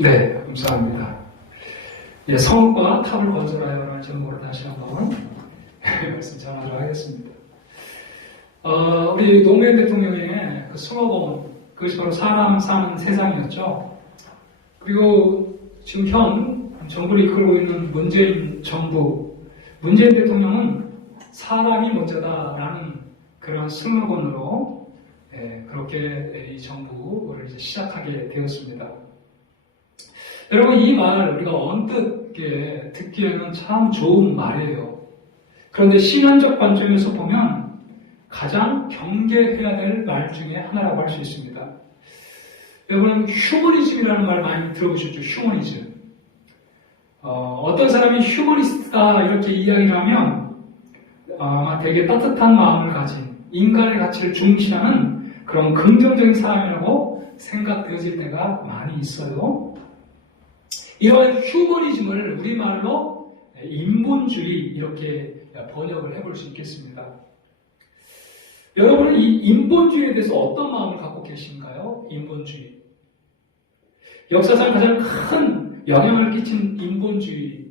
네, 감사합니다. 예, 성과 탑을 건설하여라는 제목으로 다시 한번 말씀 전하도록 하겠습니다. 우리 노무현 대통령의 그 슬로건, 그것이 바로 사람 사는 세상이었죠. 그리고 지금 현 정부를 이끌고 있는 문재인 정부, 문재인 대통령은 사람이 먼저다라는 그런 슬로건으로 그렇게 이 정부를 이제 시작하게 되었습니다. 여러분, 이 말 우리가 언뜻 듣기에는 참 좋은 말이에요. 그런데 신앙적 관점에서 보면 가장 경계해야 될 말 중에 하나라고 할 수 있습니다. 여러분, 휴머니즘이라는 말 많이 들어보셨죠? 휴머니즘. 어떤 사람이 휴머니스트다 이렇게 이야기를 하면 아마 되게 따뜻한 마음을 가진 인간의 가치를 중시하는 그런 긍정적인 사람이라고 생각되어질 때가 많이 있어요. 이런 휴머니즘을 우리말로 인본주의 이렇게 번역을 해볼 수 있겠습니다. 여러분은 이 인본주의에 대해서 어떤 마음을 갖고 계신가요? 인본주의. 역사상 가장 큰 영향을 끼친 인본주의.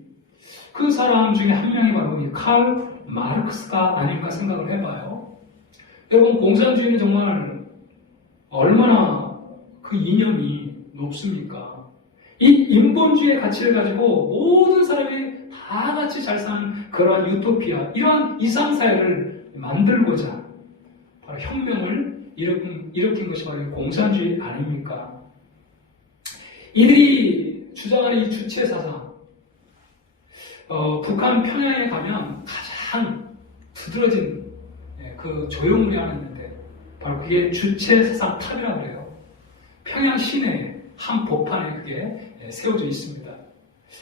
그 사람 중에 한 명이 바로 칼 마르크스가 아닐까 생각을 해봐요. 여러분, 공산주의는 정말 얼마나 그 이념이 높습니까? 이 인본주의의 가치를 가지고 모든 사람이 다 같이 잘 사는 그러한 유토피아, 이러한 이상사회를 만들고자 바로 혁명을 일으킨 것이 바로 공산주의 아닙니까? 이들이 주장하는 이 주체사상, 북한 평양에 가면 가장 두드러진 그 조형물이 하나 있는데 바로 그게 주체사상 탑이라고 해요. 평양 시내에 한 복판에 그게 세워져 있습니다.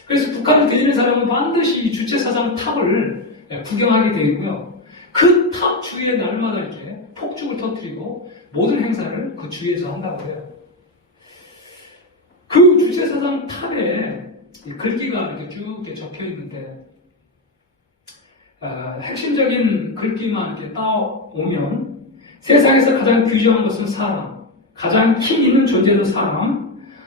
그래서 북한을 들리는 사람은 반드시 이 주체사상 탑을 구경하게 되고요. 그 탑 주위에 날마다 이렇게 폭죽을 터뜨리고 모든 행사를 그 주위에서 한다고 해요. 그 주체사상 탑에 글귀가 이렇게 쭉 적혀 있는데 핵심적인 글귀만 이렇게 따오면 세상에서 가장 귀중한 것은 사람, 가장 힘 있는 존재도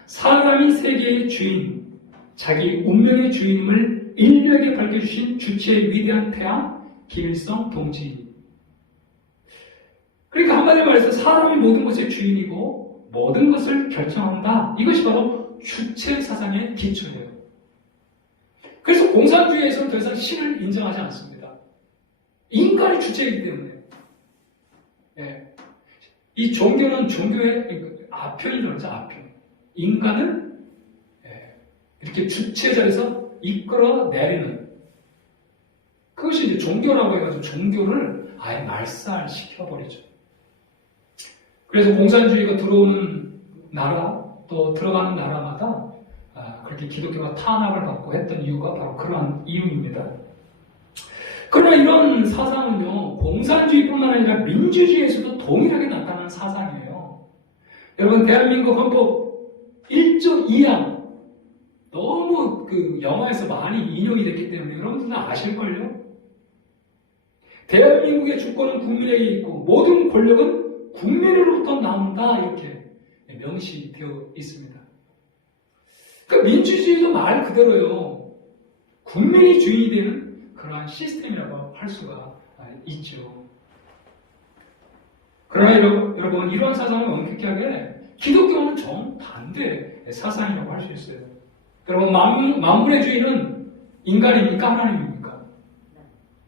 사람이 세계의 주인, 자기 운명의 주인임을 인류에게 밝혀주신 주체의 위대한 태양, 김일성 동지. 그러니까 한마디로 말해서 사람이 모든 것의 주인이고 모든 것을 결정한다. 이것이 바로 주체 사상의 기초예요. 그래서 공산주의에서는 더 이상 신을 인정하지 않습니다. 인간이 주체이기 때문에. 이 종교는 종교의 아편이라고 하죠, 아편. 인간을 이렇게 주체 자리에서 이끌어내리는, 그것이 이제 종교라고 해가지고 종교를 아예 말살시켜버리죠. 그래서 공산주의가 들어오는 나라, 또 들어가는 나라마다 그렇게 기독교가 탄압을 받고 했던 이유가 바로 그러한 이유입니다. 그러나 이런 사상은요, 공산주의뿐만 아니라 민주주의에서도 동일하게 나타나는 사상이에요. 여러분, 대한민국 헌법 1조 2항 너무 그 영화에서 많이 인용이 됐기 때문에 여러분들은 아실걸요? 대한민국의 주권은 국민에게 있고 모든 권력은 국민으로부터 나온다, 이렇게 명시되어 있습니다. 그러니까 민주주의도 말 그대로요, 국민이 주인이 되는 그러한 시스템이라고 할 수가 있죠. 그러나 여러분, 이러한 사상을 엄격하게 기독교는 정반대 사상이라고 할 수 있어요. 여러분, 만물의 주인은 인간입니까? 하나님입니까?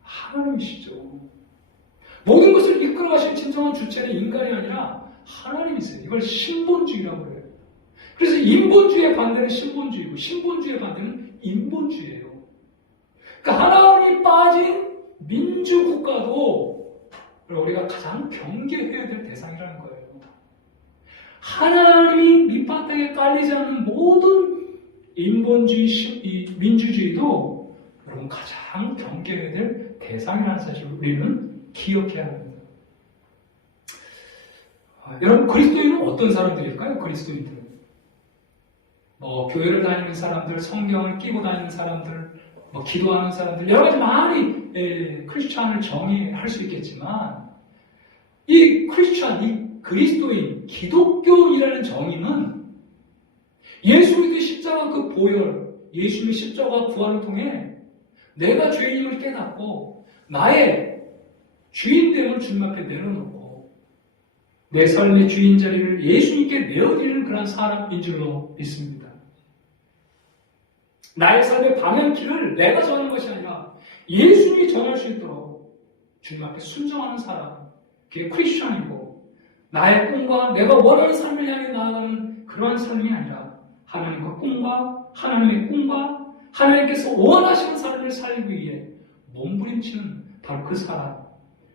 하나님이시죠. 모든 것을 이끌어가신 진정한 주체는 인간이 아니라 하나님이세요. 이걸 신본주의라고 해요. 그래서 인본주의의 반대는 신본주의고 신본주의의 반대는 인본주의예요. 그러니까 하나님이 빠진 민주국가도 우리가 가장 경계해야 될 대상이라는 거예요. 하나님이 밑바닥에 깔리지 않는 모든 인본주의, 민주주의도 여러분 가장 경계해야 될 대상이라는 사실을 우리는 기억해야 합니다. 여러분, 그리스도인은 어떤 사람들일까요? 그리스도인들은 교회를 다니는 사람들, 성경을 끼고 다니는 사람들, 기도하는 사람들, 여러 가지 많이 크리스찬을 정의할 수 있겠지만, 이 크리스찬, 이 그리스도인, 기독교인이라는 정의는 예수 그리스도의 십자가 그 보혈, 예수님의 십자가 부활을 통해 내가 죄인임을 깨닫고 나의 주인됨을 주님 앞에 내려놓고 내 삶의 주인 자리를 예수님께 내어드리는 그런 사람인 줄로 믿습니다. 나의 삶의 방향키를 내가 정하는 것이 아니라 예수님이 정할 수 있도록 주님 앞에 순종하는 사람, 그게 크리스천이고 나의 꿈과 내가 원하는 삶을 향해 나아가는 그러한 삶이 아니라 하나님과 꿈과 하나님의 꿈과 하나님께서 원하시는 삶을 살기 위해 몸부림치는 바로 그 사람.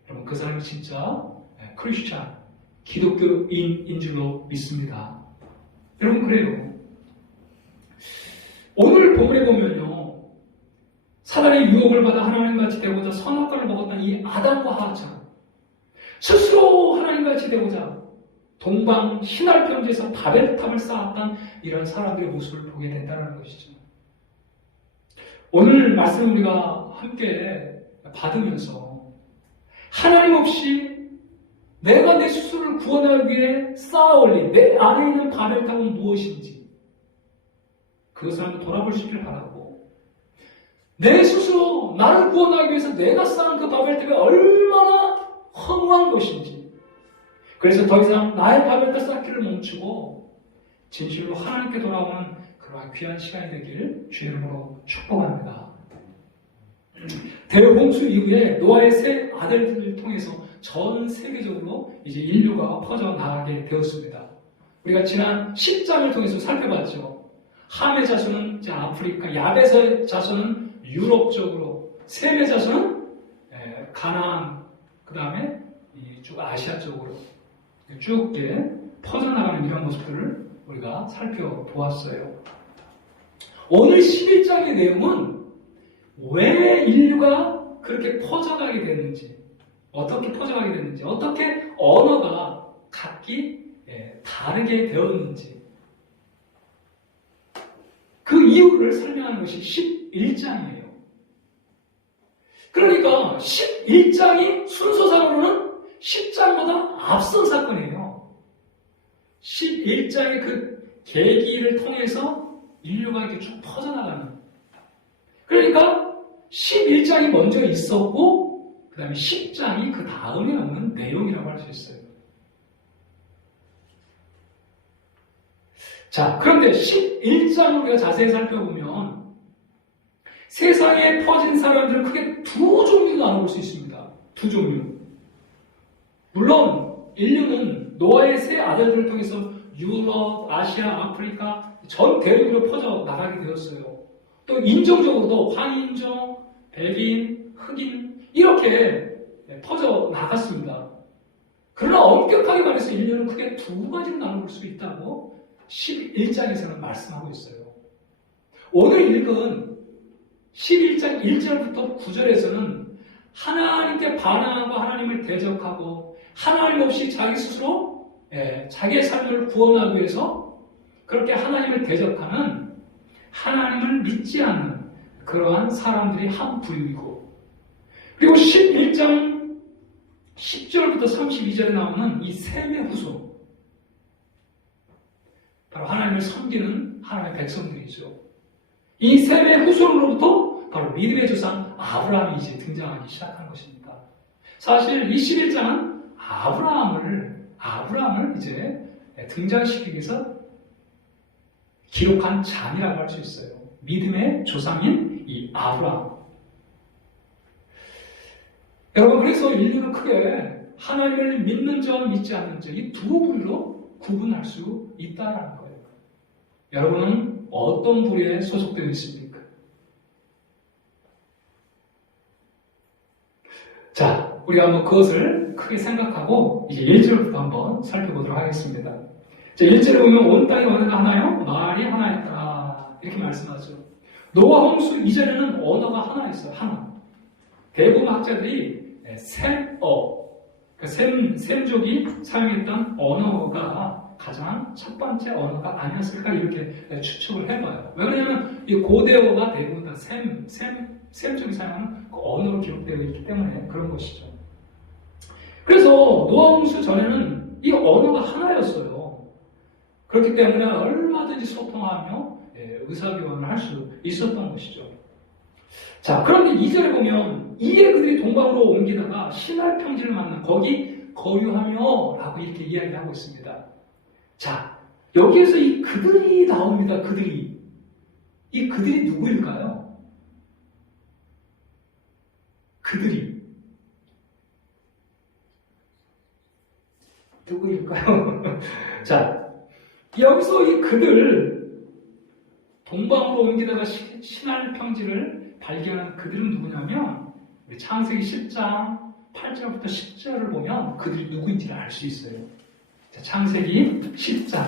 여러분, 그 사람이 진짜 크리스천, 기독교인인 줄로 믿습니다. 여러분, 그래요. 오늘 본문에 보면요, 사단의 유혹을 받아 하나님같이 되고자 선악과를 먹었던 이 아담과 하와처럼 스스로 하나님같이 되고자 동방 신할 평지에서 바벨탑을 쌓았던 이런 사람들의 모습을 보게 된다는 것이죠. 오늘 말씀 우리가 함께 받으면서 하나님 없이 내가 내 스스로를 구원하기 위해 쌓아올린 내 안에 있는 바벨탑은 무엇인지 그것을 한번 돌아보시길 바라고, 내 스스로 나를 구원하기 위해서 내가 쌓은 그 바벨탑이 얼마나 허무한 것인지, 그래서 더 이상 나의 바벨탑 쌓기를 멈추고 진실로 하나님께 돌아오는 그러한 귀한 시간이 되길 주의 이름으로 축복합니다. 대홍수 이후에 노아의 세 아들들을 통해서 전 세계적으로 이제 인류가 퍼져나가게 되었습니다. 우리가 지난 10장을 통해서 살펴봤죠. 함의 자손은 이제 아프리카, 야벳의 자손은 유럽 쪽으로, 셈의 자손은 가나안, 그 다음에 쭉 아시아 쪽으로 쭉 퍼져나가는 이런 모습들을 우리가 살펴보았어요. 오늘 11장의 내용은 왜 인류가 그렇게 퍼져가게 됐는지, 어떻게 퍼져가게 됐는지, 어떻게 언어가 각기 다르게 되었는지, 그 이유를 설명하는 것이 11장이에요. 그러니까 11장이 순서상으로는 10장보다 앞선 사건이에요. 11장의 그 계기를 통해서 인류가 이렇게 쭉 퍼져나가는. 그러니까 11장이 먼저 있었고 그 다음에 10장이 그 다음에 오는 내용이라고 할 수 있어요. 자, 그런데 11장을 우리가 자세히 살펴보면 세상에 퍼진 사람들은 크게 두 종류로 나눠볼 수 있습니다. 두 종류. 물론 인류는 노아의 세 아들들을 통해서 유럽, 아시아, 아프리카 전 대륙으로 퍼져 나가게 되었어요. 또 인종적으로도 황인종, 백인, 흑인 이렇게 퍼져 나갔습니다. 그러나 엄격하게 말해서 인류는 크게 두 가지로 나눠볼 수 있다고 11장에서는 말씀하고 있어요. 오늘 읽은 11장 1절부터 9절에서는 하나님께 반항하고 하나님을 대적하고 하나님 없이 자기 스스로 자기의 삶을 구원하기 위해서 그렇게 하나님을 대적하는, 하나님을 믿지 않는 그러한 사람들이 한 부류이고, 그리고 11장 10절부터 32절에 나오는 이 셈의 후손, 바로 하나님을 섬기는 하나님의 백성들이죠. 이 셈의 후손으로부터 바로 믿음의 조상 아브라함이 이제 등장하기 시작한 것입니다. 사실 이 11장은 아브라함을 이제 등장시키기 위해서 기록한 장이라고 할 수 있어요. 믿음의 조상인 이 아브라함. 여러분, 그래서 인류는 크게 하나님을 믿는 자와 믿지 않는 자, 이 두 부류로 구분할 수 있다는 거예요. 여러분은 어떤 부류에 소속되어 있습니까? 자, 우리가 한번 그것을 크게 생각하고 이제 1절부터 한번 살펴보도록 하겠습니다. 자, 1절에 보면 온 땅이 언어가 하나요? 말이 하나였다. 이렇게 말씀하죠. 노아 홍수 이전에는 언어가 하나 있어요. 하나. 대부분 학자들이 셈어, 그러니까 셈족이 사용했던 언어가 가장 첫 번째 언어가 아니었을까 이렇게 추측을 해봐요. 왜냐하면 이 고대어가 대부분 다 셈족이 사용하는 그 언어로 기록되어 있기 때문에 그런 것이죠. 그래서 노아 홍수 전에는 이 언어가 하나였어요. 그렇기 때문에 얼마든지 소통하며 의사교환을 할 수 있었던 것이죠. 자, 그런데 2절에 보면 이에 그들이 동방으로 옮기다가 신할 평지를 만나 거기 거류하며 라고 이렇게 이야기하고 있습니다. 자, 여기에서 이 그들이 나옵니다. 그들이. 이 그들이 누구일까요? 그들이. 누구일까요? 자, 여기서 이 그들, 동방으로 옮기다가 신할 평지를 발견한 그들은 누구냐면, 우리 창세기 10장 8절부터 10절을 보면 그들이 누구인지를 알 수 있어요. 자, 창세기 10장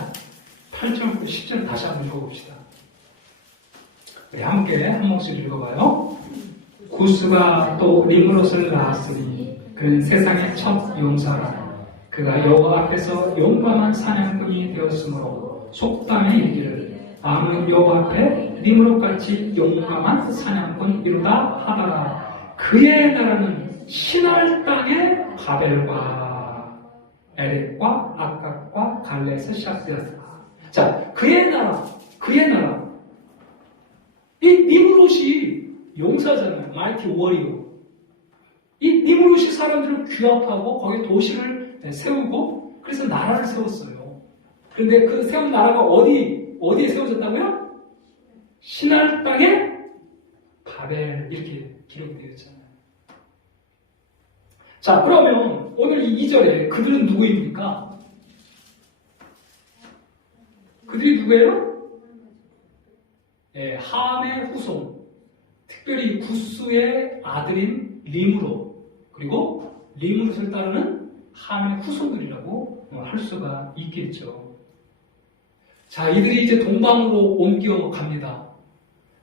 8절부터 10절을 다시 한번 읽어봅시다. 우리 함께 한 목소리 읽어봐요. 구스가 또 니므롯을 낳았으니 그는 세상의 첫 용사라. 그가 여호와 앞에서 용감한 사냥꾼이 되었으므로 속담에 이르기를 남은 여호와 앞에 니므롯같이 용감한 사냥꾼이로다 하더라. 그의 나라는 신할 땅의 바벨과 에렉과 아깝과 갈레에서 시작되었다. 자, 그의 나라. 이 니므롯이 용사잖아요. 마이티 워리어. 이 니므롯이 사람들을 규합하고 거기에 도시를 세우고 그래서 나라를 세웠어요. 그런데 그 세운 나라가 어디에 세워졌다고요? 신할 땅에 바벨 이렇게 기록이 되어 있잖아요. 자, 그러면 오늘 이 2절에 그들은 누구입니까? 그들이 누구예요? 함의 후손, 특별히 구스의 아들인 리므롯, 그리고 리므롯을 따르는 함의 후손들이라고 할 수가 있겠죠. 자, 이들이 이제 동방으로 옮겨갑니다.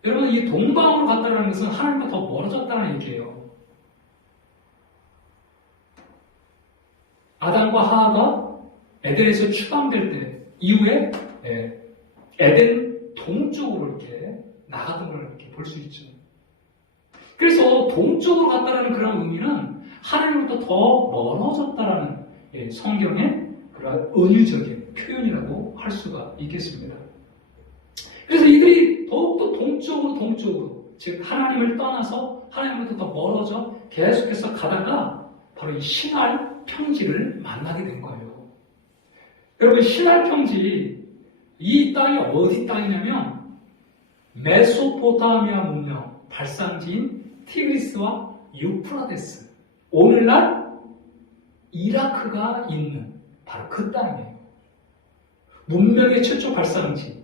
여러분, 이 동방으로 갔다는 것은 하나님과 더 멀어졌다는 얘기예요. 아담과 하와가 에덴에서 추방될 때 이후에 에덴 동쪽으로 이렇게 나가던 걸 이렇게 볼 수 있죠. 그래서 동쪽으로 갔다라는 그런 의미는 하나님부터 더 멀어졌다라는 성경의 그런 은유적인 표현이라고 할 수가 있겠습니다. 그래서 이들이 더욱더 동쪽으로 즉 하나님을 떠나서 하나님부터 더 멀어져 계속해서 가다가 바로 이 신할 평지를 만나게 된 거예요. 여러분, 신할 평지, 이 땅이 어디 땅이냐면 메소포타미아 문명 발상지인 티그리스와 유프라데스, 오늘날 이라크가 있는 바로 그 땅이에요. 문명의 최초 발상지,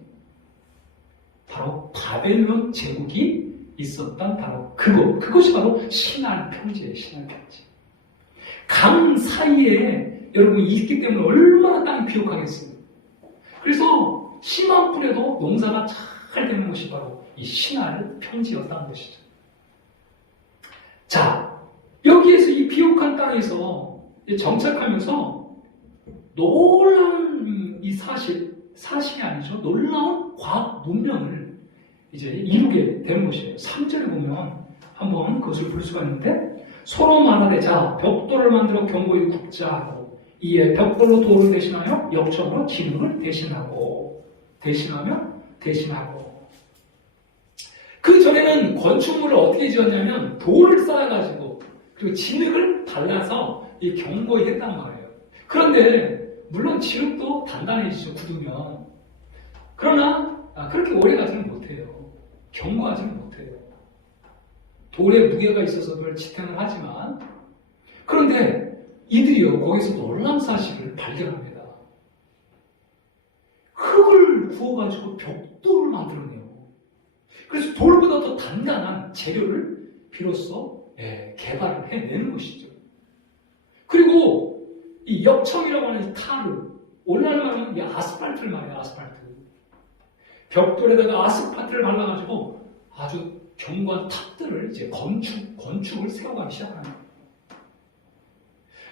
바로 바벨론 제국이 있었던 바로 그것이 바로 신할 평지예요. 신할 평지. 강 사이에 여러분이 있기 때문에 얼마나 땅이 비옥하겠어요. 그래서 심한 풀에도 농사가 잘 되는 곳이 바로 이 신할 평지였다는 것이죠. 자, 여기에서 이 비옥한 땅에서 정착하면서 놀라운 이 사실이 아니죠. 놀라운 과학 문명을 이제 이루게 되는 것이에요. 3절에 보면 한번 그것을 볼 수가 있는데, 서로 말하되 자 벽돌을 만들어 견고히 굽자. 이에 벽돌로 돌을 대신하여 역청으로 진흙을 대신하고. 그 전에는 건축물을 어떻게 지었냐면 돌을 쌓아가지고 그리고 진흙을 발라서 이 견고히 했단 말이에요. 그런데 물론 진흙도 단단해지죠. 굳으면. 그러나 그렇게 오래 가지는 못해요. 견고하지는 못해요. 돌에 무게가 있어서 그걸 지탱을 하지만, 그런데 이들이요 거기서 놀라운 사실을 발견합니다. 흙을 구워가지고 벽돌을 만들어내요. 그래서 돌보다 더 단단한 재료를 비로소 개발을 해내는 것이죠. 그리고 이 역청이라고 하는 타르, 오늘날 말하면 이 아스팔트를 말해요. 아스팔트. 벽돌에다가 아스팔트를 발라가지고 아주 견고한 탑들을 이제 건축을 세워가기 시작하는 거예요.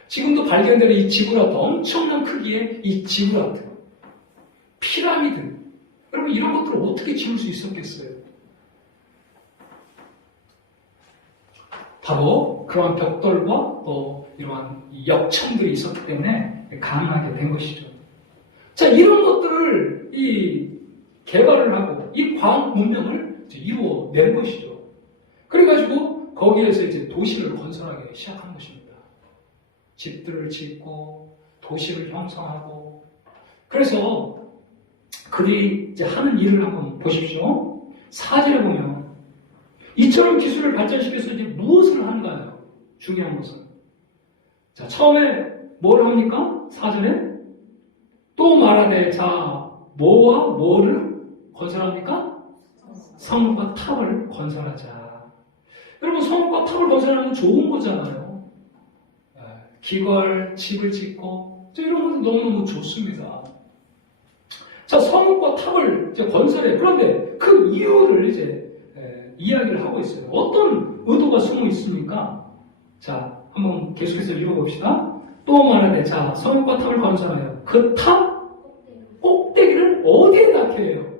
지금도 발견되는 이 지구라트, 엄청난 크기의 이 지구라트, 피라미드, 여러분 이런 것들을 어떻게 지을 수 있었겠어요? 바로 그러한 벽돌과 또 이러한 역청들이 있었기 때문에 가능하게 된 것이죠. 자, 이런 것들을 이거를 개발을 하고 이 과학 문명을 이루어낸 것이죠. 그래가지고 거기에서 이제 도시를 건설하기 시작한 것입니다. 집들을 짓고 도시를 형성하고. 그래서 그들이 이제 하는 일을 한번 보십시오. 사절에 보면 이처럼 기술을 발전시켜서 이제 무엇을 하는가요? 중요한 것은. 자, 처음에 뭘 합니까? 사절에 또 말하되, 자, 뭐와 뭐를 건설합니까? 성읍과 탑을 건설하자. 여러분, 성읍과 탑을 건설하는 건 좋은 거잖아요. 기걸, 집을 짓고, 이런 것도 너무너무 좋습니다. 자, 성읍과 탑을 이제 건설해. 그런데 그 이유를 이제 이야기를 하고 있어요. 어떤 의도가 숨어 있습니까? 자, 한번 계속해서 읽어봅시다. 또 말하되, 자, 성읍과 탑을 건설하여 그 탑 꼭대기를 어디에 닿게 해요?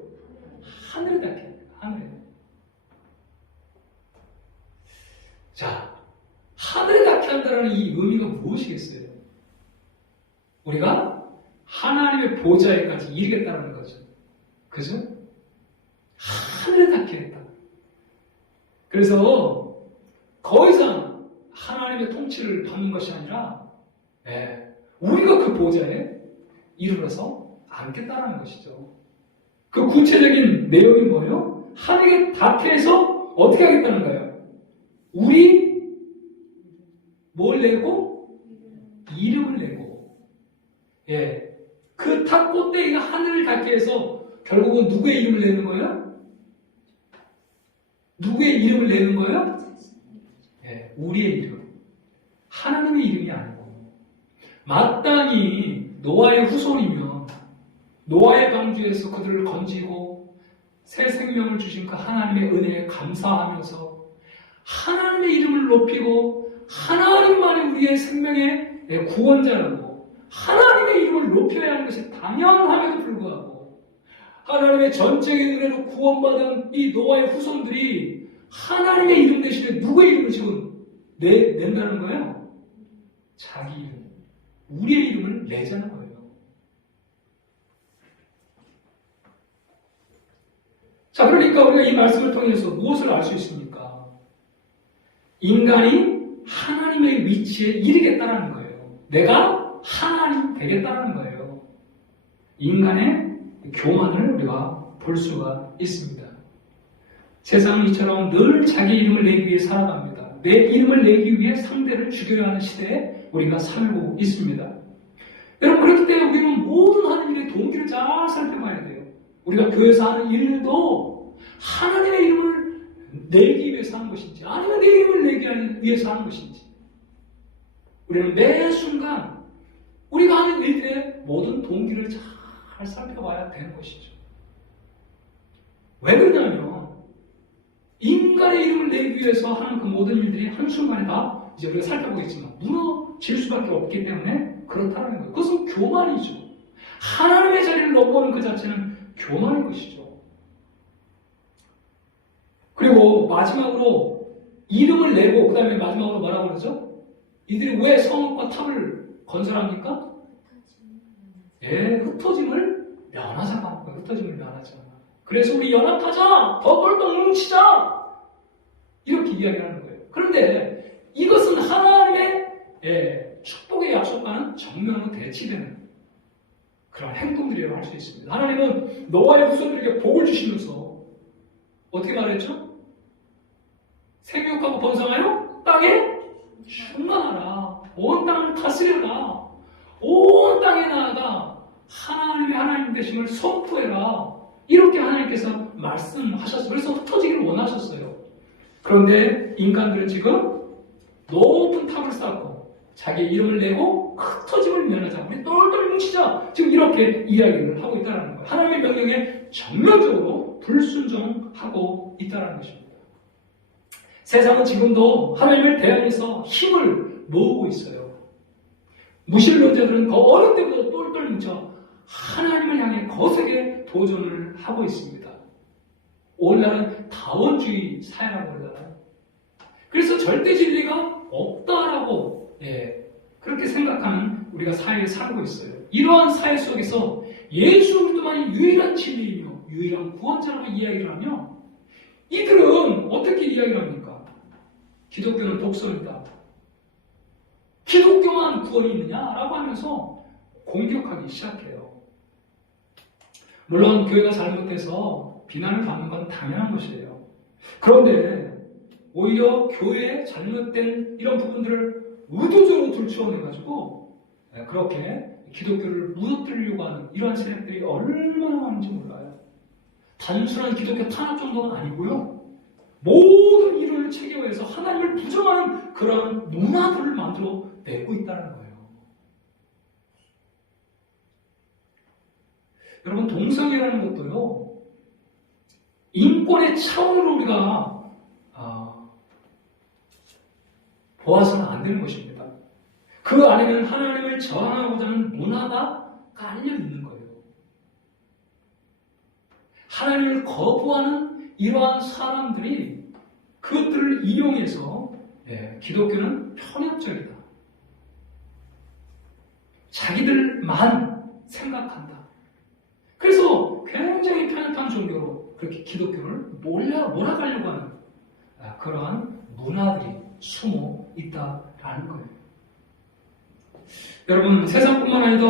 하늘에 닿게 해요. 하늘에. 자, 하늘에 닿게 한다는 이 의미가 무엇이겠어요? 우리가 하나님의 보좌에까지 이르겠다는 거죠. 그죠? 하늘에 닿게 했다. 그래서 더 이상 하나님의 통치를 받는 것이 아니라 우리가 그 보좌에 이르러서 앉겠다는 것이죠. 그 구체적인 내용이 뭐예요? 하늘에 닿게 해서 어떻게 하겠다는 거예요? 우리 뭘 내고? 이름을 내고. 그 탑 꼭대기가 하늘을 닿게 해서 결국은 누구의 이름을 내는 거예요? 누구의 이름을 내는 거예요? 우리의 이름. 하나님의 이름이 아니고. 마땅히 노아의 후손이면 노아의 방주에서 그들을 건지고 새 생명을 주신 그 하나님의 은혜에 감사하면서 하나님의 이름을 높이고 하나님만이 우리의 생명의 구원자라고 하나님의 이름을 높여야 하는 것이 당연함에도 불구하고 하나님의 전적인 은혜로 구원받은 이 노아의 후손들이 하나님의 이름 대신에 누구의 이름을 지금 낸다는 거예요? 자기 이름, 우리의 이름을 내자는 거예요. 자, 그러니까 우리가 이 말씀을 통해서 무엇을 알 수 있습니까? 인간이 하나님의 위치에 이르겠다는 거예요. 내가 하나님 되겠다는 거예요. 인간의 교만을 우리가 볼 수가 있습니다. 세상은 이처럼 늘 자기 이름을 내기 위해 살아갑니다. 내 이름을 내기 위해 상대를 죽여야 하는 시대에 우리가 살고 있습니다. 여러분, 그렇기 때문에 우리는 모든 하는 일의 동기를 잘 살펴봐야 돼요. 우리가 교회에서 하는 일도 하나님의 이름을 내기 위해서 하는 것인지 아니면 내 이름을 내기 위해서 하는 것인지 우리는 매 순간 우리가 하는 일들의 모든 동기를 잘 살펴봐야 되는 것이죠. 왜 그러냐면 인간의 이름을 내기 위해서 하는 그 모든 일들이 한순간에 다 이제 우리가 살펴보겠지만 무너질 수밖에 없기 때문에 그렇다는 거예요. 그것은 교만이죠. 하나님의 자리를 넘보는 그 자체는 교만인 것이죠. 그리고 마지막으로 이름을 내고 그 다음에 마지막으로 뭐라고 그러죠? 이들이 왜 성읍과 탑을 건설합니까? 흩어짐을 면하자고 하는 거예요. 흩어짐을 면하자. 그래서 우리 연합하자! 더 똘똘 뭉치자! 이렇게 이야기하는 거예요. 그런데 이것은 하나님의 축복의 약속과는 정면으로 대치되는 그런 행동들이라고 할 수 있습니다. 하나님은 노아의 후손들에게 복을 주시면서 어떻게 말했죠? 생육하고 번성하여 땅에 충만하라. 온 땅을 다스려라. 온 땅에 나아가 하나님의 하나님 되심을 선포해라. 이렇게 하나님께서 말씀하셨어요. 그래서 흩어지기를 원하셨어요. 그런데 인간들은 지금 높은 탑을 쌓고 자기 이름을 내고 흩어짐을 면하자. 우리 똘똘 뭉치자. 지금 이렇게 이야기를 하고 있다는 거예요. 하나님의 명령에 정면적으로 불순종하고 있다는 것입니다. 세상은 지금도 하나님을 대항해서 힘을 모으고 있어요. 무신론자들은 더 어릴 때부터 똘똘 뭉쳐 하나님을 향해 거세게 도전을 하고 있습니다. 오늘날은 다원주의 사회라고 그러잖아요. 그래서 절대 진리가 없다라고 그렇게 생각하는 우리가 사회에 살고 있어요. 이러한 사회 속에서 예수 그리스도만이 유일한 진리이며 유일한 구원자라고 이야기를 하며 이들은 어떻게 이야기를 합니까? 기독교는 독설이다. 기독교만 구원이 있느냐라고 하면서 공격하기 시작해요. 물론 교회가 잘못해서 비난을 받는 건 당연한 것이에요. 그런데 오히려 교회의 잘못된 이런 부분들을 의도적으로 들추어내가지고 그렇게 기독교를 무너뜨리려고 하는 이러한 세력들이 얼마나 많은지 몰라요. 단순한 기독교 탄압 정도는 아니고요. 모든 일을 체계화해서 하나님을 부정하는 그러한 문화들을 만들어 내고 있다는 거예요. 여러분, 동성애라는 것도요, 인권의 차원으로 우리가 보아서는 안 되는 것입니다. 그 안에는 하나님을 저항하고자 하는 문화가 깔려 있는 거예요. 하나님을 거부하는 이러한 사람들이 그것들을 이용해서 기독교는 편협적이다. 자기들만 생각한다. 그래서 굉장히 편협한 종교로 그렇게 기독교를 몰아가려고 하는 그러한 문화들이 숨어 있다라는 거예요. 여러분, 세상뿐만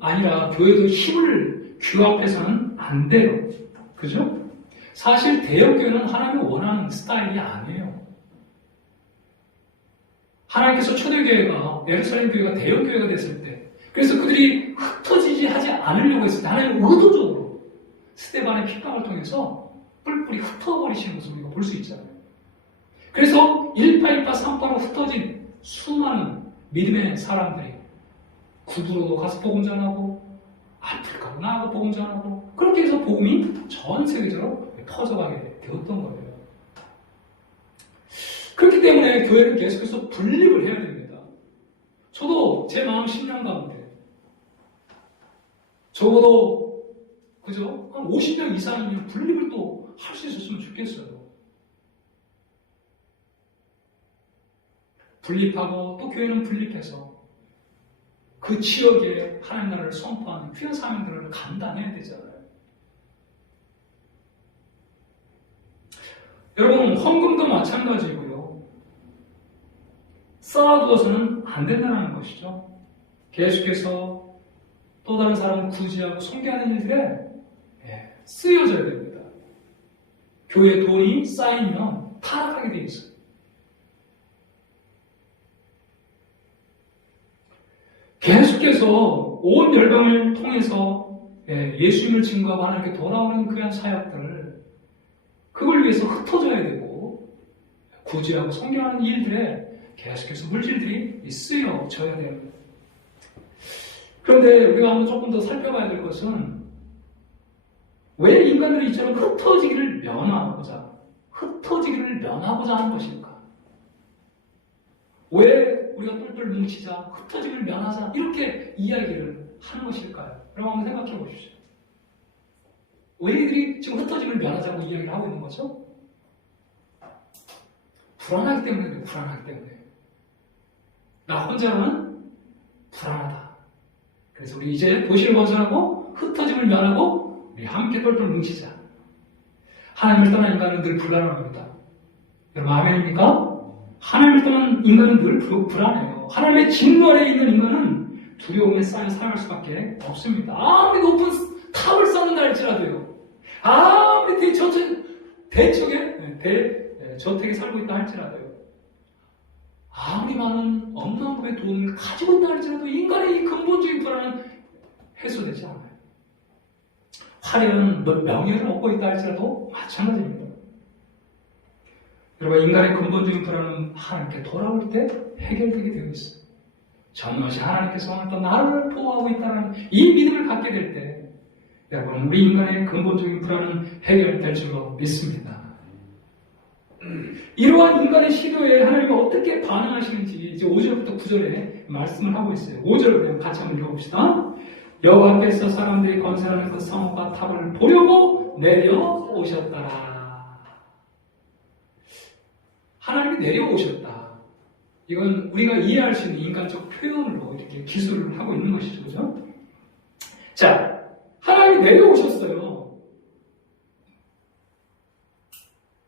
아니라 교회도 힘을 규합해서는 안 돼요. 그죠? 사실 대형교회는 하나님이 원하는 스타일이 아니에요. 하나님께서 초대교회가 예루살렘 교회가 대형교회가 됐을 때, 그래서 그들이 흩어지지 하지 않으려고 했을 때 하나님 의도적으로 스데반의 핍박을 통해서 뿔뿔이 흩어버리시는 것을 우리가 볼 수 있잖아요. 그래서 1파 3파로 흩어진 수많은 믿음의 사람들이 구부로도 가서 복음 전하고 아프리카로 나가서 복음 전하고 그렇게 해서 복음이 전 세계적으로 퍼져가게 되었던 거예요. 그렇기 때문에 교회를 계속해서 분립을 해야 됩니다. 저도 제 마음 심령 가운데 적어도 그죠? 한 50명 이상이면 분립을 또 할 수 있었으면 좋겠어요. 분립하고 또 교회는 분립해서 그 지역에 하나님 나라를 선포하는 귀한 사명들을 감당해야 되잖아요. 여러분, 헌금도 마찬가지고요. 쌓아두어서는 안 된다는 것이죠. 계속해서 또 다른 사람을 구제하고 섬기하는 일들에 쓰여져야 됩니다. 교회 돈이 쌓이면 타락하게 되어 있어요. 계속해서 온 열방을 통해서 예수님을 증거하고 하나님께 돌아오는 그런 사역들을 그걸 위해서 흩어져야 되고 구제하고 성경하는 일들에 계속해서 물질들이 쓰여져야 됩니다. 그런데 우리가 한번 조금 더 살펴봐야 될 것은 왜 인간들이 이처럼 흩어지기를 면하고자 하는 것일까? 왜 우리가 똘똘 뭉치자, 흩어지기를 면하자 이렇게 이야기를 하는 것일까요? 여러분 한번 생각해 보십시오. 왜 이들이 지금 흩어지기를 면하자고 이야기를 하고 있는 거죠? 불안하기 때문에. 나 혼자는 불안하다. 그래서 우리 이제 도시를 벗어나고 흩어짐을 면하고 우리 함께 똘똘 뭉치자. 하나님을 떠난 인간은 늘 불안합니다. 여러분 아멘입니까? 하나님을 떠난 인간은 늘 불안해요. 하나님의 진노 아래에 있는 인간은 두려움에 쌓여 살아갈 수밖에 없습니다. 아무리 높은 탑을 쌓는다 할지라도요. 아무리 저택에 살고 있다 할지라도요. 아무리 많은 엄청난 돈을 가지고 있다 할지라도 인간의 이 근본적인 불안은 해소되지 않아요. 화려한 명예를 얻고 있다 할지라도 마찬가지입니다. 여러분, 인간의 근본적인 불안은 하나님께 돌아올 때 해결되게 되어 있어요. 전능하신 하나님께서 오늘 또 나를 보호하고 있다는 이 믿음을 갖게 될 때, 여러분, 우리 인간의 근본적인 불안은 해결될 줄로 믿습니다. 이러한 인간의 시도에 하나님이 어떻게 반응하시는지 이제 5절부터 9절에 말씀을 하고 있어요. 5절을 같이 한번 읽어봅시다. 여호와께서 사람들이 건설하는 그 성과 탑을 보려고 내려오셨더라. 하나님이 내려오셨다. 이건 우리가 이해할 수 있는 인간적 표현으로 이렇게 기술을 하고 있는 것이죠. 그죠? 자, 하나님이 내려오셨어요.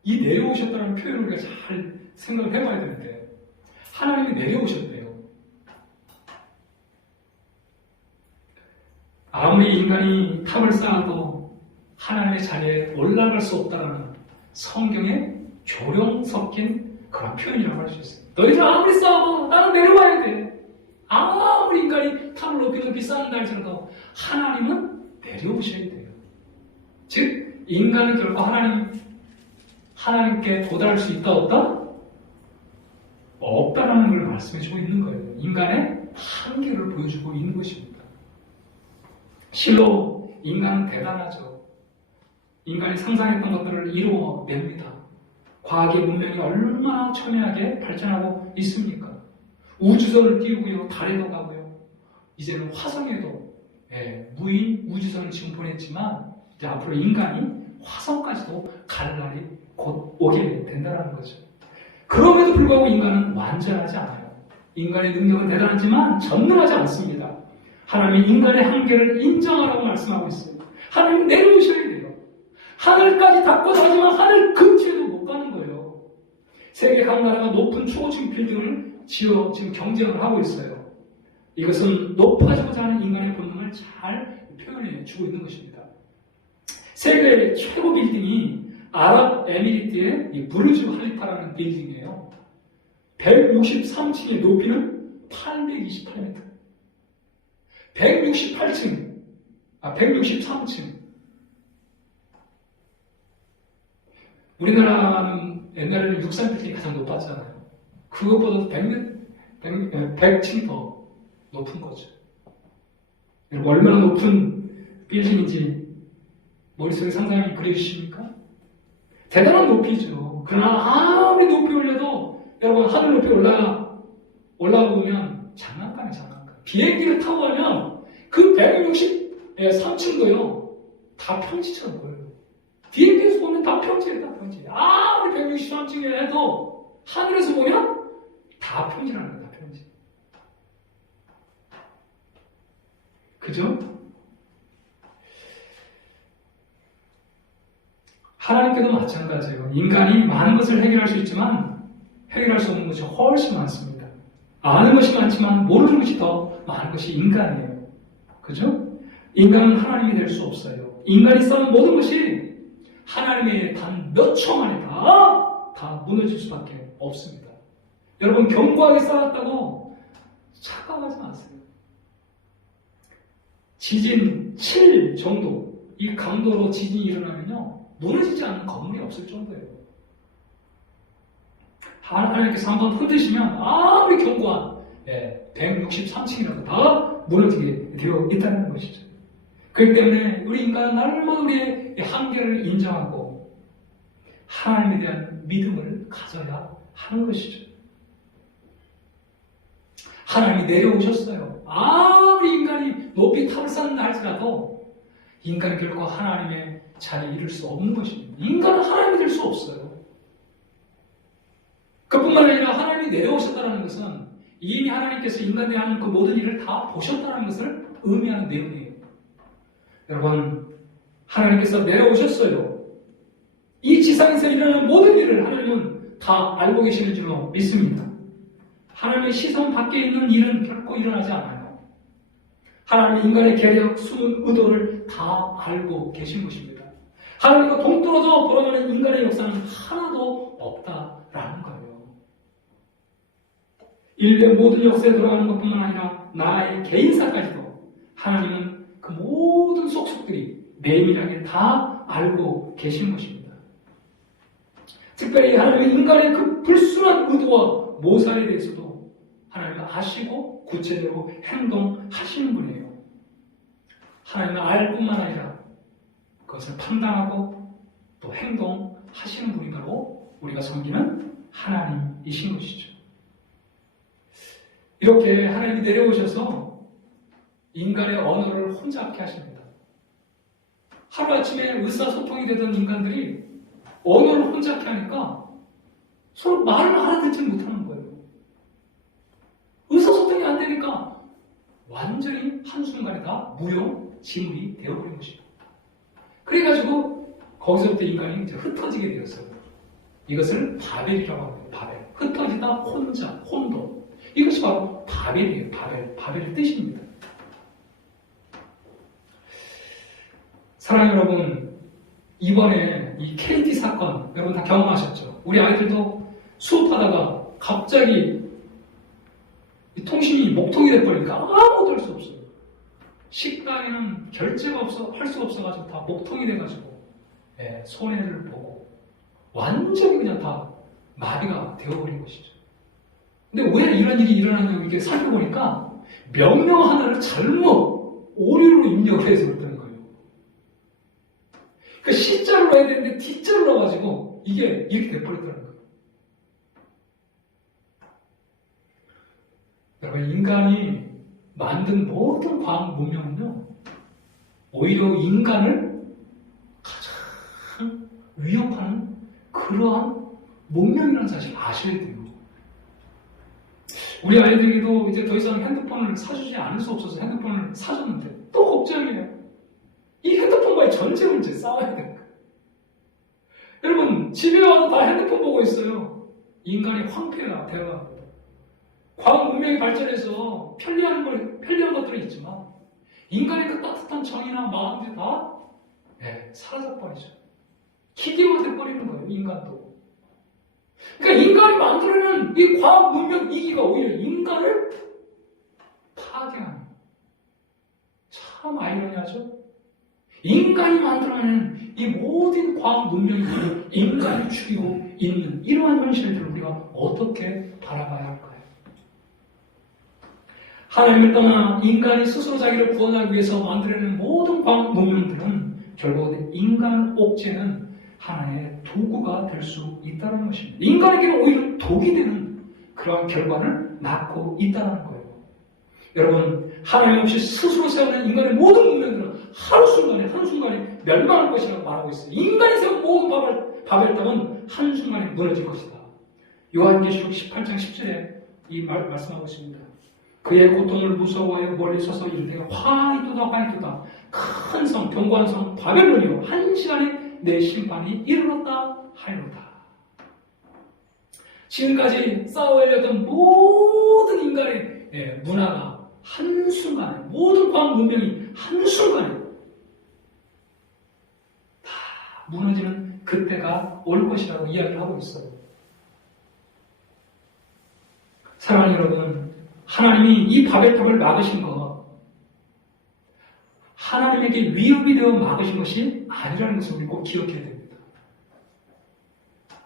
이 내려오셨다는 표현을 우리가 잘 생각을 해봐야 되는데, 하나님이 내려오셨대요. 아무리 인간이 탑을 쌓아도 하나님의 자리에 올라갈 수 없다는 성경의 조령 섞인 그런 표현이라고 할 수 있어요. 너희들 아무리 쌓아도 나는 내려와야 돼. 아무리 인간이 탑을 높이 쌓는다 할지라도 하나님은 내려오셔야 돼요. 즉 인간은 결코 하나님께 도달할 수 있다 없다? 없다라는 걸 말씀해주고 있는 거예요. 인간의 한계를 보여주고 있는 것입니다. 실로 인간은 대단하죠. 인간이 상상했던 것들을 이루어냅니다. 과학의 문명이 얼마나 첨예하게 발전하고 있습니까? 우주선을 띄우고요, 달에도 가고요, 이제는 화성에도 무인 우주선을 지금 보냈지만 이제 앞으로 인간이 화성까지도 갈 날이 곧 오게 된다는 거죠. 그럼에도 불구하고 인간은 완전하지 않아요. 인간의 능력은 대단하지만 전능하지 않습니다. 하나님이 인간의 한계를 인정하라고 말씀하고 있어요. 하나님 내려오셔야 돼요. 하늘까지 닿고 하지만 하늘 근처에도 못 가는 거예요. 세계 각 나라가 높은 초고층 빌딩을 지어 지금 경쟁을 하고 있어요. 이것은 높아지고자 하는 인간의 본능을 잘 표현해 주고 있는 것입니다. 세계 최고 빌딩이 아랍에미리트의 이 부르즈 할리파라는 빌딩이에요. 163층의 높이는 828m. 163층. 우리나라는 옛날에는 63빌딩이 가장 높았잖아요. 그것보다 100층 더 높은 거죠. 여러분, 얼마나 높은 빌딩인지 머릿속에 상상이 그려지십니까? 대단한 높이죠. 그러나 아무리 높이 올려도 여러분 하늘 높이 올라보면 장난감이에요. 비행기를 타고 가면 그 163층도요 다 평지처럼 보여요. 비행기에서 보면 다 평지예요. 다 평지. 아무리 163층이라 해도 하늘에서 보면 다 평지라는 거예요. 다 평지. 그죠? 하나님께도 마찬가지예요. 인간이 많은 것을 해결할 수 있지만 해결할 수 없는 것이 훨씬 많습니다. 아는 것이 많지만 모르는 것이 더 많은 것이 인간이에요. 그죠? 인간은 하나님이 될 수 없어요. 인간이 쌓은 모든 것이 하나님의 단 몇 초 만에 다 무너질 수밖에 없습니다. 여러분, 견고하게 쌓았다고 착각하지 마세요. 지진 7 정도, 이 강도로 지진이 일어나면요 무너지지 않는 건물이 없을 정도예요. 하나님께서 한번 흔드시면 아무리 견고한 163층이라도 다 무너지게 되어 있다는 것이죠. 그렇기 때문에 우리 인간은 날마다 우리의 한계를 인정하고 하나님에 대한 믿음을 가져야 하는 것이죠. 하나님이 내려오셨어요. 아무리 인간이 높이 탑을 쌓는다 할지라도 인간은 결코 하나님의 자리에 이룰 수 없는 것입니다. 인간은 하나님이 될 수 없어요. 그뿐만 아니라 하나님이 내려오셨다는 것은 이미 하나님께서 인간에 하는 그 모든 일을 다 보셨다는 것을 의미하는 내용이에요. 여러분, 하나님께서 내려오셨어요. 이 지상에서 일어나는 모든 일을 하나님은 다 알고 계시는 줄로 믿습니다. 하나님의 시선 밖에 있는 일은 결코 일어나지 않아요. 하나님은 인간의 계략, 숨은 의도를 다 알고 계신 것입니다. 하나님과 동떨어져 돌아가는 인간의 역사는 하나도 없다라는 거예요. 인류의 모든 역사에 들어가는 것뿐만 아니라 나의 개인사까지도 하나님은 그 모든 속속들이 내밀하게 다 알고 계신 것입니다. 특별히 하나님은 인간의 그 불순한 의도와 모살에 대해서도 하나님은 아시고 구체적으로 행동하시는 분이에요. 하나님은 알 뿐만 아니라 그것을 판단하고 또 행동하시는 분이 바로 우리가 섬기는 하나님이신 것이죠. 이렇게 하나님이 내려오셔서 인간의 언어를 혼잡케 하십니다. 하루아침에 의사소통이 되던 인간들이 언어를 혼잡케 하니까 서로 말을 알아듣지 못하는 거예요. 의사소통이 안 되니까 완전히 한순간에 다 무용, 지물이 되어버린 것입니다. 그래가지고 거기서부터 인간이 이제 흩어지게 되었어요. 이것을 바벨이라고 합니다. 바벨. 흩어지다 혼자, 혼돈. 이것이 바로 바벨이에요. 바벨의 뜻입니다. 사랑하는 여러분, 이번에 이 KT 사건 여러분 다 경험하셨죠? 우리 아이들도 수업하다가 갑자기 이 통신이 목통이 돼버리니까 아무것도 할 수 없어요. 식당에는 결제가 할 수가 없어가지고 다 목통이 돼가지고 손해를 보고 완전히 그냥 다 마비가 되어버린 것이죠. 근데 왜 이런 일이 일어나냐고 이렇게 살펴보니까 명령 하나를 잘못 오류로 입력을 해서 그랬다는 거예요. 그 C자를 넣어야 되는데 D자를 넣어가지고 이게 이렇게 돼버렸다는 거예요. 여러분, 인간이 만든 모든 과학 문명은요, 오히려 인간을 가장 위협하는 그러한 문명이라는 사실을 아셔야 돼요. 우리 아이들에게도 이제 더 이상 핸드폰을 사주지 않을 수 없어서 핸드폰을 사줬는데 또 걱정이에요. 이 핸드폰과의 전쟁을 이제 싸워야 되는 거예요. 여러분, 집에 와서 다 핸드폰 보고 있어요. 인간의 황폐가 되어갑니다. 과학 문명이 발전해서 편리한 것들은 있지만 인간의 그 따뜻한 정이나 마음들이 다 사라져버리죠. 기계화 돼버리는 거예요, 인간도. 그러니까 인간이 만들어내는 이 과학 문명 이기가 오히려 인간을 파괴하는, 참 아이러니하죠? 인간이 만들어내는 이 모든 과학 문명이 인간을 죽이고 있는 이러한 현실들을 우리가 어떻게 바라봐야 할까요? 하나님을 떠나 인간이 스스로 자기를 구원하기 위해서 만들어내는 모든 과학 문명들은 결국 인간 옥죄는 하나의 도구가 될 수 있다는 것입니다. 인간에게는 오히려 독이 되는 그러한 결과를 낳고 있다는 거예요. 여러분, 하나님 없이 스스로 세우는 인간의 모든 문명들은 한순간에 멸망할 것이라고 말하고 있어요. 인간이 세운 모든 바벨탑은 한순간에 무너질 것이다. 요한계시록 18장 10절에 이 말씀하고 있습니다. 그의 고통을 무서워하여 멀리 서서 이르되 화이도다 화이도다 큰 성 견고한 성 바벨론이요 한 시간에 내 심판이 이르렀다 하였다. 지금까지 쌓아올렸던 모든 인간의 문화가 한순간에, 모든 과학 문명이 한순간에 다 무너지는 그때가 올 것이라고 이야기를 하고 있어요. 사랑하는 여러분, 하나님이 이 바벨탑을 막으신 것, 하나님에게 위협이 되어 막으신 것이 아니라는 것을 우리 꼭 기억해야 됩니다.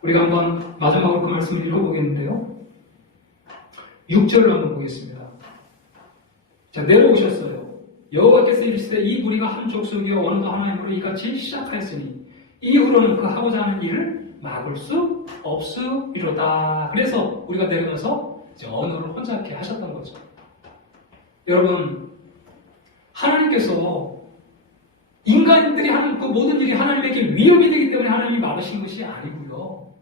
우리가 한번 마지막으로 그 말씀을 읽어보겠는데요. 6절을 한번 보겠습니다. 자, 내려오셨어요. 여호와께서 이르시되 이 무리가 한 족속이여 어느덧 하나님으로 이같이 시작하였으니 이후로는 그 하고자 하는 일을 막을 수 없으리로다. 그래서 우리가 내려가서 이제 언어를 혼잡게 하셨던 거죠. 여러분, 하나님께서 인간들이 하는 그 모든 일이 하나님에게 위협이 되기 때문에 하나님이 막으신 것이 아니고요.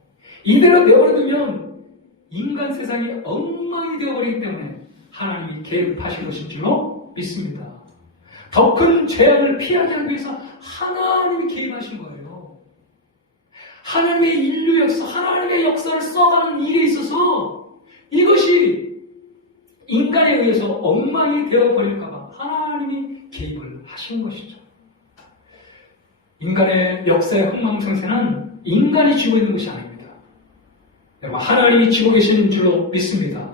이대로 내버려두면 인간 세상이 엉망이 되어버리기 때문에 하나님이 개입하신 것인 줄로 믿습니다. 더 큰 재앙을 피하게 하기 위해서 하나님이 개입하신 거예요. 하나님의 인류 역사, 하나님의 역사를 써가는 일에 있어서 이것이 인간에 의해서 엉망이 되어버릴까봐 하나님이 개입을 하신 것이죠. 인간의 역사의 흥망성쇠는 인간이 쥐고 있는 것이 아닙니다. 여러분, 하나님이 쥐고 계신 줄로 믿습니다.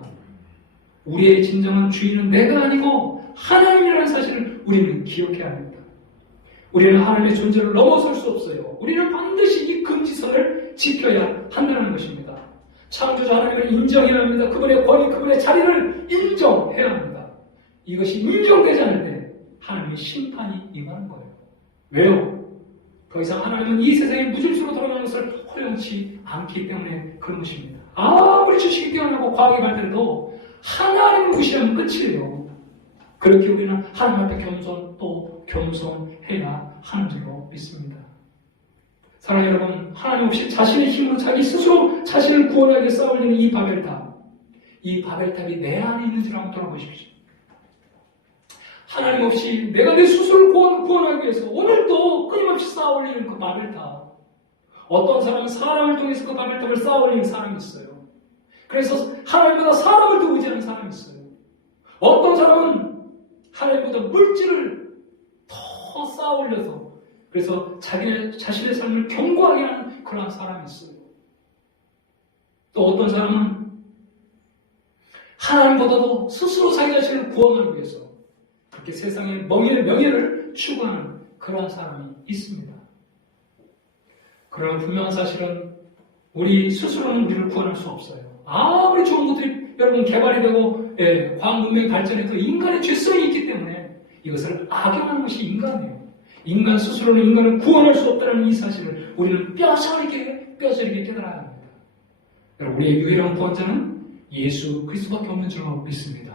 우리의 진정한 주인은 내가 아니고 하나님이라는 사실을 우리는 기억해야 합니다. 우리는 하나님의 존재를 넘어설 수 없어요. 우리는 반드시 이 금지선을 지켜야 한다는 것입니다. 창조자 하나님을 인정해야 합니다. 그분의 권위, 그분의 자리를 인정해야 합니다. 이것이 인정되지 않을 때 하나님의 심판이 임하는 거예요. 왜요? 더 이상 하나님은 이 세상에 무질서로 돌아가는 것을 허용치 않기 때문에 그런 것입니다. 아무리 지식이 뛰어나고 과학이 발달해도 하나님을 무시하면 끝이에요. 그렇게 우리는 하나님 앞에 또 겸손해야 하는 줄로 믿습니다. 사랑하는 여러분, 하나님 없이 자신의 힘으로 자기 스스로 자신을 구원하기 위해 싸우려는 이 바벨탑, 이 바벨탑이 내 안에 있는 줄 한번 돌아보십시오. 하나님 없이 내가 내 스스로를 구원하기 위해서 오늘도 끊임없이 쌓아 올리는 그 바벨탑. 어떤 사람은 사람을 통해서 그 바벨탑을 쌓아 올리는 사람이 있어요. 그래서 하나님보다 사람을 더 의지하는 사람이 있어요. 어떤 사람은 하나님보다 물질을 더 쌓아 올려서 그래서 자신의 삶을 견고하게 하는 그런 사람이 있어요. 또 어떤 사람은 하나님보다도 스스로 자기 자신을 구원하기 위해서 그렇게 세상의 명예를 추구하는 그런 사람이 있습니다. 그러나 분명한 사실은 우리 스스로는 우리를 구원할 수 없어요. 아무리 좋은 것들이 여러분 개발이 되고 과학 문명이 발전해도 인간의 죄성이 있기 때문에 이것을 악용하는 것이 인간이에요. 인간 스스로는 인간을 구원할 수 없다는 이 사실을 우리는 뼈저리게 깨달아야 합니다. 여러분, 우리의 유일한 구원자는 예수 그리스도밖에 없는 줄로 믿습니다.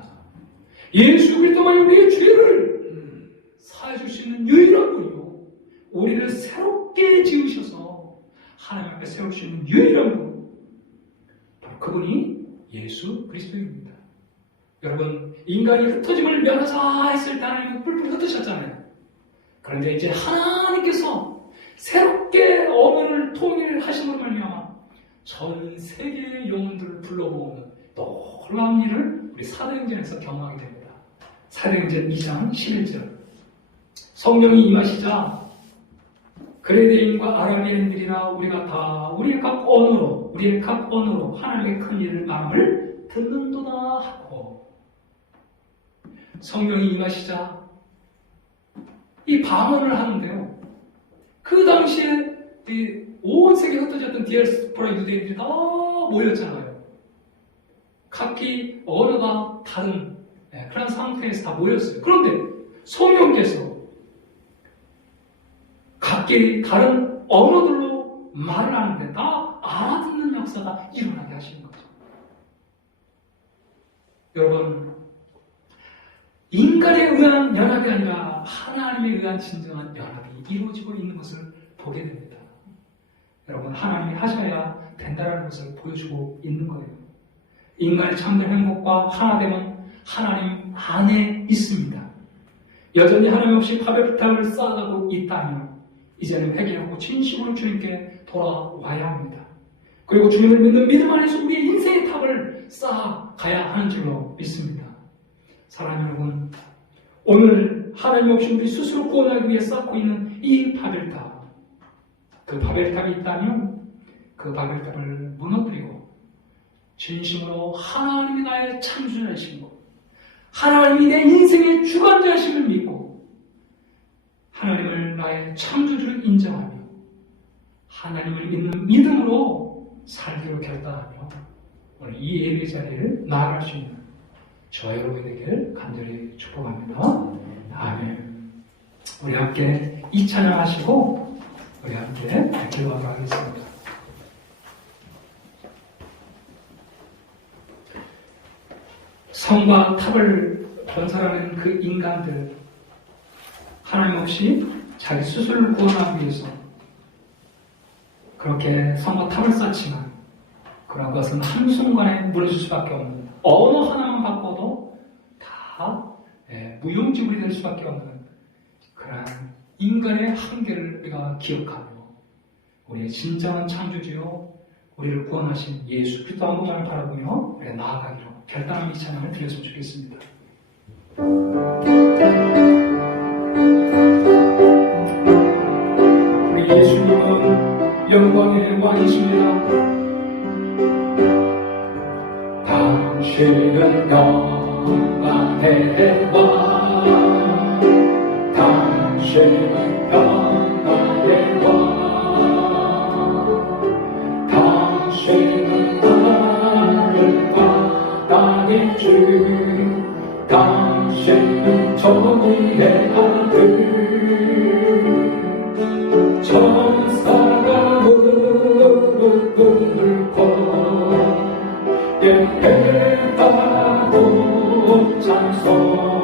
예수 그리스도만이 우리의 죄를 사해줄 수 있는 유일한 분이요, 우리를 새롭게 지으셔서 하나님 앞에 세울 수 있는 유일한 분, 바로 그분이 예수 그리스도입니다. 여러분, 인간이 흩어짐을 면하자 했을 때 하나님은 뿔뿔 흩으셨잖아요. 그런데 이제 하나님께서 새롭게 언어를 통일하심으로 말미암아 전 세계의 영혼들을 불러모으는 놀라운 일을 우리 사도행전에서 경험하게 됩니다. 사도행전 2장 11절. 성령이 임하시자 그레데인과 아라비인들이나 우리의 각 언어로 하나님의 큰 일을 마음을 듣는도다 하고, 성령이 임하시자 이 방언을 하는데요. 그 당시에 온 세계에 흩어졌던 디아스포라 유대인들이 다 모였잖아요. 각기 언어가 다른 그런 상태에서 다 모였어요. 그런데 성령께서 각기 다른 언어들로 말을 하는데 다 알아듣는 역사가 일어나게 하시는 거죠. 여러분, 인간에 의한 연합이 아니라 하나님에 의한 진정한 연합이 이루어지고 있는 것을 보게 됩니다. 여러분, 하나님이 하셔야 된다는 것을 보여주고 있는 거예요. 인간의 참된 행복과 하나됨은 하나님 안에 있습니다. 여전히 하나님 없이 바벨탑을 쌓아가고 있다면 이제는 회개하고 진심으로 주님께 돌아와야 합니다. 그리고 주님을 믿는 믿음 안에서 우리의 인생의 탑을 쌓아가야 하는 줄로 믿습니다. 사랑하는 여러분, 오늘 하나님 없이 우리 스스로 구원하기 위해 쌓고 있는 이 바벨탑, 그 바벨탑이 있다면 그 바벨탑을 무너뜨리고 진심으로 하나님이 나의 창조자이신 것, 하나님이 내 인생의 주관자이심을 믿고 하나님을 나의 창조주로 인정하며 하나님을 믿는 믿음으로 살기로 결단하며 오늘 이 예배 자리를 나아갈 수 있는 저와 여러분이 되기를 간절히 축복합니다. 아멘. 우리 함께 이 찬양하시고 우리 함께 기도하도록 하겠습니다. 성과 탑을 건설하는 그 인간들, 하나님 없이 자기 스스로를 구원하기 위해서 그렇게 성과 탑을 쌓지만 그런 것은 한순간에 무너질 수밖에 없는, 언어 하나만 바꿔도 다 무용지물이 될 수밖에 없는 그런 인간의 한계를 우리가 기억하며 우리의 진정한 창조주요 우리를 구원하신 예수 그리스도 한 분만을 바라보며 나아가기로 결단한 이 찬양을 드렸으면 좋겠습니다. 우리 예수님은 영광의 왕이십니다. 당신은 영광의 왕, 당신은 평안의 왕, 당신은 하늘과 땅의 주, 당신은 정의의 아들, 천사가 무릎 꿇고 예배하고 찬송하는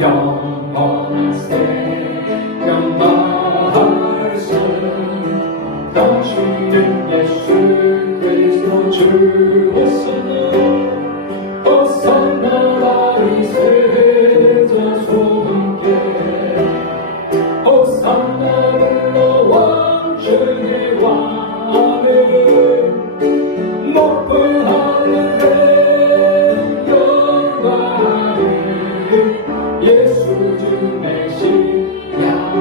영원한 생명 말씀, 당신은 예수 그리스도 주, 호산나 다윗의 은혜와 는 높은 하늘의 영광을 예수 주 메시아는.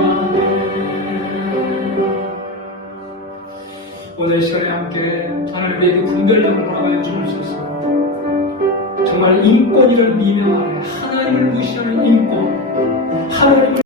오늘 시간에 함께 하나님의 그 분별력을 돌아가여 주옵소서. 정말 인권이를 미명하는 하나님을 무시하는 인권, 하나님을